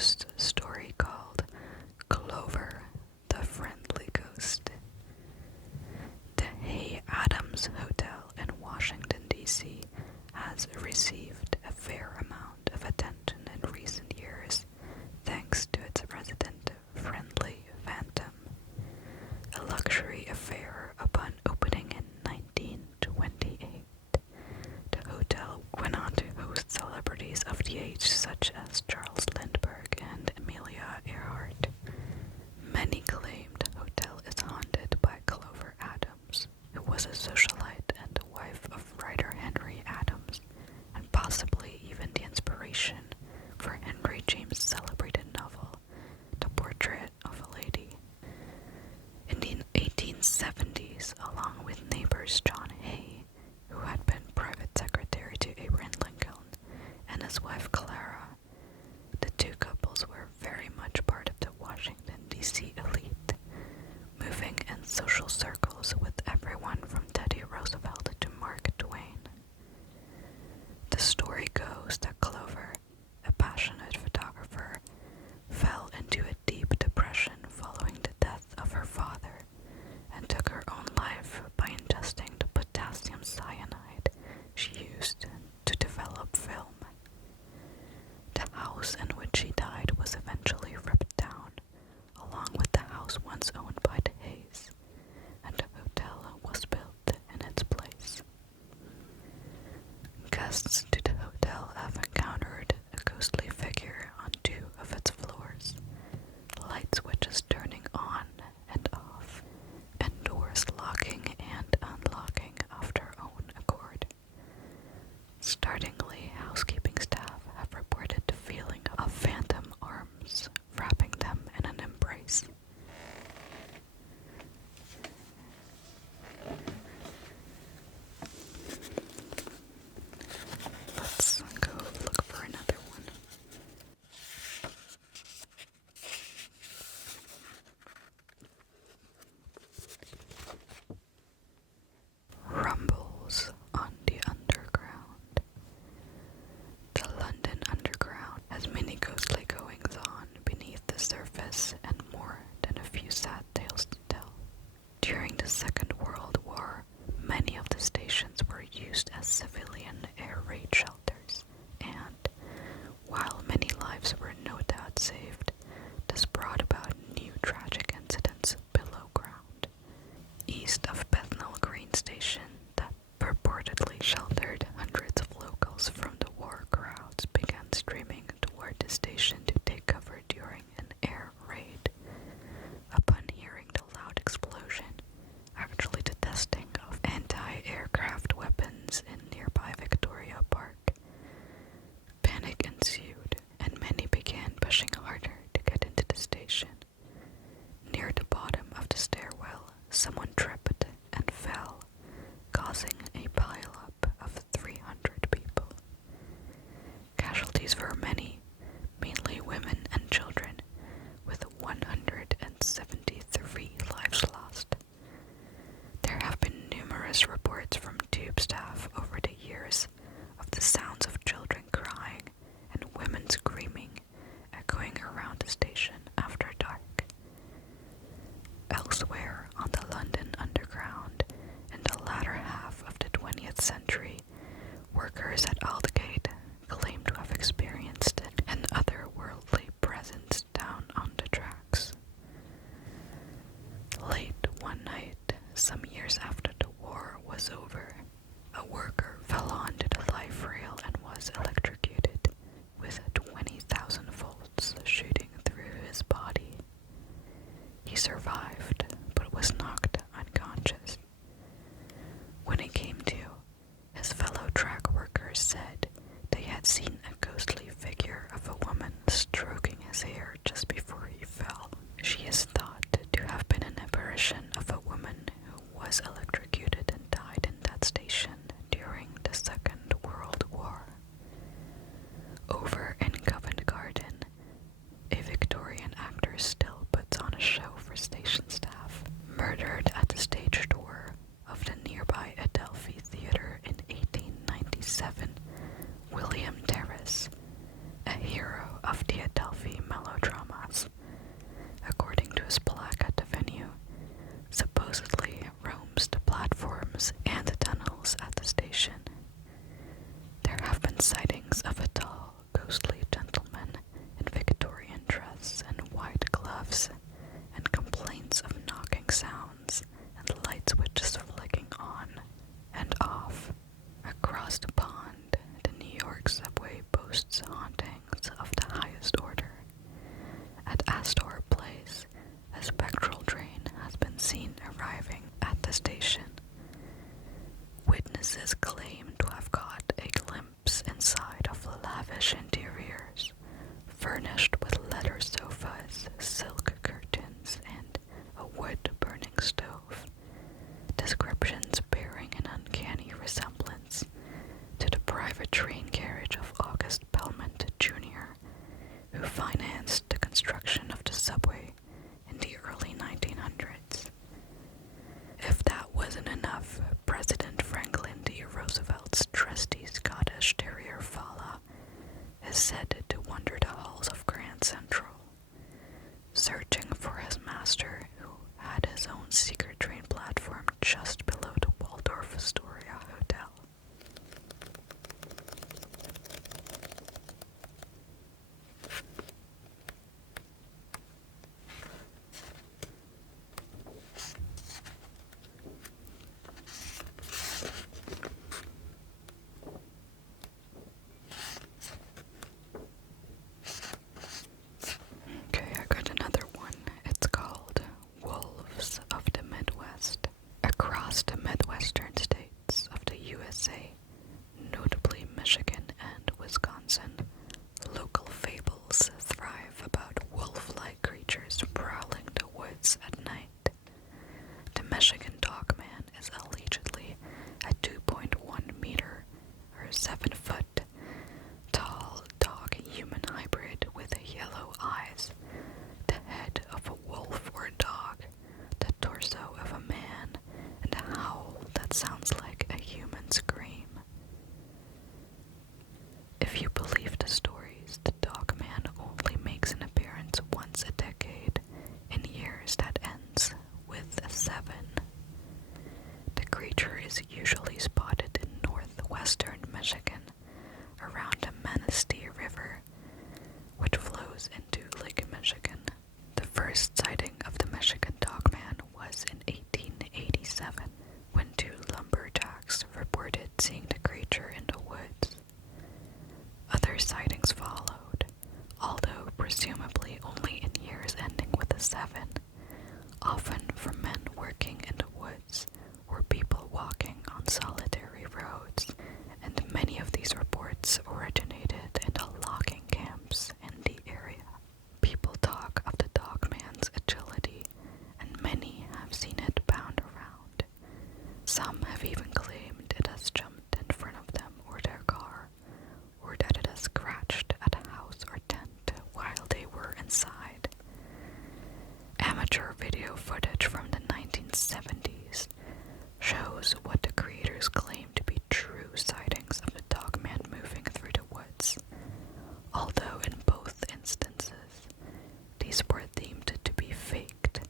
ghost story called Clover, the Friendly Ghost. The Hay Adams Hotel in Washington, D.C. has received a fair amount of attention in recent years thanks to its resident friendly phantom. A luxury affair upon opening in 1928, the hotel went on to host celebrities of the age such as Charles Lindbergh and Amelia Earhart. Many claim the hotel is haunted by Clover Adams, who was a socialite and the wife of writer Henry Adams, and possibly even the inspiration for Henry James' celebrated novel, The Portrait of a Lady. In the 1870s, along with neighbors John Hay, who had been private secretary to Abraham Lincoln, and his wife Clara, the two couples were very much part of the Washington, D.C. elite, moving in social circles with everyone from Teddy Roosevelt to Mark Twain. The story goes that Clover, a passionate photographer, fell into a deep depression following the death of her father and took her own life by ingesting the potassium cyanide she used to develop film. The house in which she died was eventually ripped down, along with the house once owned by the Hays, and the hotel was built in its place. Guests to the hotel have encountered a ghostly figure on 2 of its floors, light switches turning on and off, and doors locking and unlocking of their own accord. Startlingly, housekeeping staff have reported the feeling of phantom arms wrapping them in an embrace. Let's go look for another one. Rumbles on the Underground. The London Underground has many ghostly goings-on beneath the surface and more than a few sad tales to tell. During the Second World War, many of the stations were used as civilian air raid shelters, and while many lives were no doubt saved, this brought about new tragic incidents below ground. East of Bethnal Green Station, that purportedly sheltered hundreds of locals from the war crowds, began streaming toward the station to take cover during an air raid. Upon hearing the loud explosion, actually the testing of anti-aircraft weapons in nearby Victoria Park, panic ensued, and many began pushing harder to get into the station. Near the bottom of the stairwell, someone tripped and fell, causing a pileup of 300 people. Casualties were many, mainly women and children, with 173 lives lost. There have been numerous reports from tube staff over the years of the sounds of children crying and women screaming echoing around the station after dark. Elsewhere on the London Underground, in the latter half of the 20th century, workers at Aldgate claim to have experienced an otherworldly presence down on the tracks. Late one night, some years after the war was over, a worker fell onto the life rail and was electrocuted, with 20,000 volts shooting through his body. He survived, but was knocked unconscious. When he came to, his fellow track workers said they had seen a ghostly figure of a woman stroking his hair just before he fell. She is thought to have been an apparition of a woman who was electrocuted and died in seen arriving at the station. Witnesses claim to have caught a glimpse inside of lavish interiors, furnished with leather sofas, silk curtains, and a wood-burning stove. Descriptions bearing an uncanny resemblance to the private train carriage of August Belmont Jr., who financed the construction of the subway in the early 1900s. If that wasn't enough, President Franklin D. Roosevelt's trusty Scottish Terrier Fala is said to wander the halls of Grand Central, searching for his master, who had his own secret train platform just below the Waldorf Astoria Hotel. Okay, I got another one. It's called Wolves of the Midwest. Across the Midwestern states of the USA, notably Michigan and Wisconsin, local fables thrive about wolf-like creatures prowling the woods at night. The Michigan Dogman is allegedly a 2.1 meter or 7 foot tall dog-human hybrid with yellow eyes, the head of a wolf or dog, the torso of a man, and a howl that sounds like a human scream. If you believe the stories, the Dogman only makes an appearance once a decade in years that ends with a 7. The creature is usually spotted in northwestern Michigan, around the Manistee River, which flows into Lake Michigan. The first sighting of the Michigan Dogman was in 1887, when 2 lumberjacks reported seeing the creature in the woods. Other sightings followed, although presumably only in years ending with a 7, often from men working in the woods or people walking on solitary roads, and many of these reports originated in the logging camps in the area. People talk of the Dogman's agility, and many have seen it bound around. Some have even claimed it has jumped in front of them or their car, or that it has scratched at a house or tent while they were inside. Amateur video footage from the 1970s shows what the creators claim to be true sightings of the Dogman moving through the woods, although in both instances these were deemed to be faked.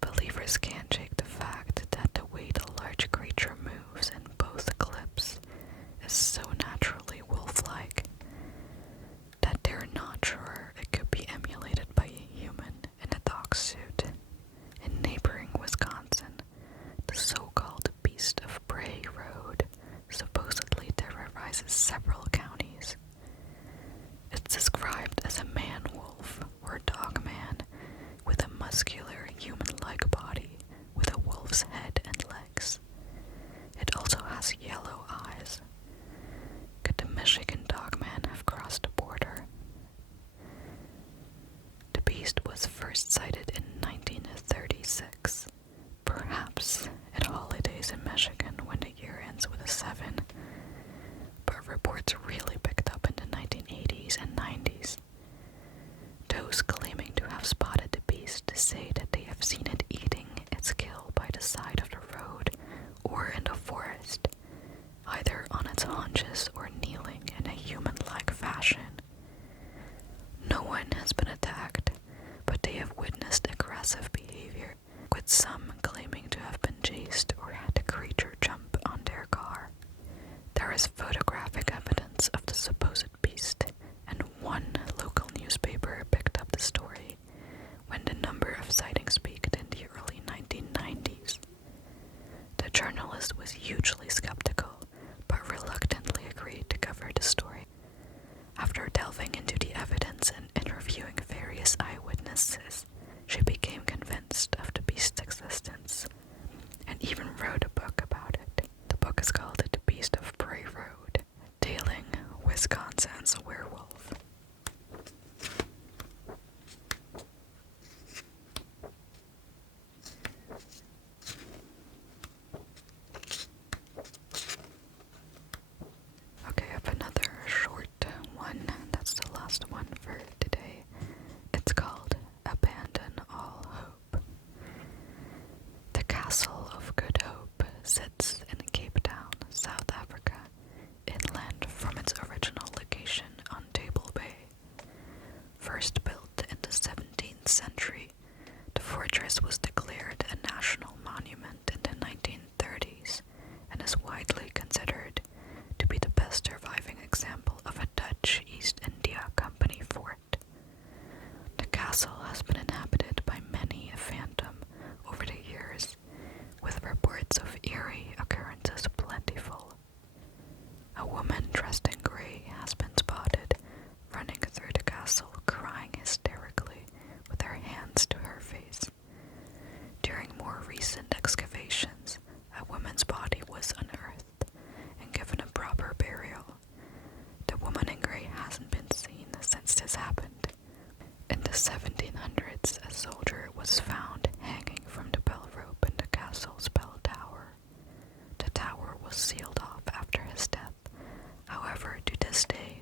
Believers can't shake the fact that the way the large creature moves in both clips is so naturally wolf-like that they're not sure it could be emulated by a human in a dog suit. In neighboring Wisconsin, the so-called Beast of Prey Road supposedly terrorizes several counties. It's described as a man-wolf or dog-man with a muscular human-like body with a wolf's head and legs. It also has yellow eyes. Could the Michigan Dogman have crossed the border? The beast was first sighted in 1936, perhaps at holidays in Michigan when the year ends with a 7, but reports really picked up in the 1980s and 90s. Those claiming to have spotted the beast say that they have seen it eating its kill by the side of the road or in the forest, either on its haunches or kneeling in a human-like fashion. No one has been attacked, but they have witnessed aggressive behavior, with some claiming to have been chased or had the creature jump on their car. There is photographic evidence of the supposed beast, and one local newspaper picked up the story. century, the fortress was declared a national monument in the 1930s and is widely considered to be the best surviving example of a Dutch East India Company fort. The castle has been inhabited by many a phantom over the years, with reports of eerie occurrences plentiful. A woman dressed in grey has been spotted running through the castle crying hysterically with her hands to her face. During more recent excavations, a woman's body was unearthed and given a proper burial. The woman in grey hasn't been seen since this happened. In the 1700s, a soldier was found hanging from the bell rope in the castle's bell tower. The tower was sealed off after his death. However, to this day,